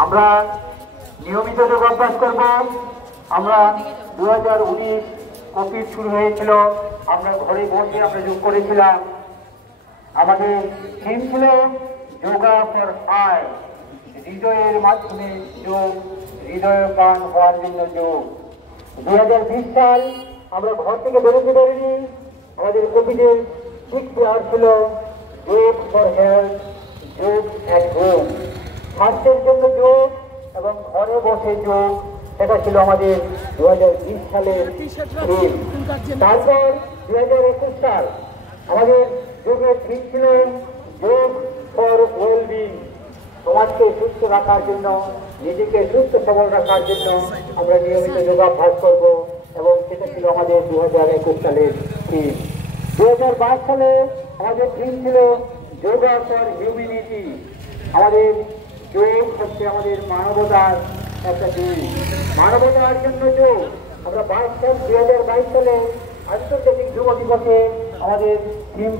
আমরা নিয়মিত যোগ অভ্যাস করব। আমরা 2019 কোভিড শুরু হয়েছিল, আমরা ঘরে বসে আমরা যোগ করেছিলাম। আমাদের থিম ছিল যোগা ফর হার্ট, হৃদয়ের মাধ্যমে যোগ, হৃদয়বান হওয়ার জন্য যোগ। 2020 সাল আমরা ঘর থেকে বেরোতে পারিনি। আমাদের কোভিডের শিক্ষা ছিল যোগ ফর হেলথ, যোগ অ্যাট হোম, স্বাস্থ্যের জন্য যোগ এবং ঘরে বসে যোগ। এটা ছিল আমাদের 2020 সালের থিম। তারপর 2021 সাল আমাদের যোগের থিম ছিল যোগ ফর ওয়েলবিং, সমাজকে সুস্থ রাখার জন্য, নিজেকে সুস্থ সবল রাখার জন্য আমরা নিয়মিত যোগাভ্যাস করব, এবং সেটা ছিল আমাদের 2021 সালের থিম। 2022 সালে আমাদের থিম ছিল যোগা ফর হিউম্যানিটি, আমাদের যোগ হচ্ছে আমাদের মানবতার একটা দিন, মানবতার জন্য যোগ। আমরা 2022 সালে আন্তর্জাতিক যোগ দিবসে আমাদের থিম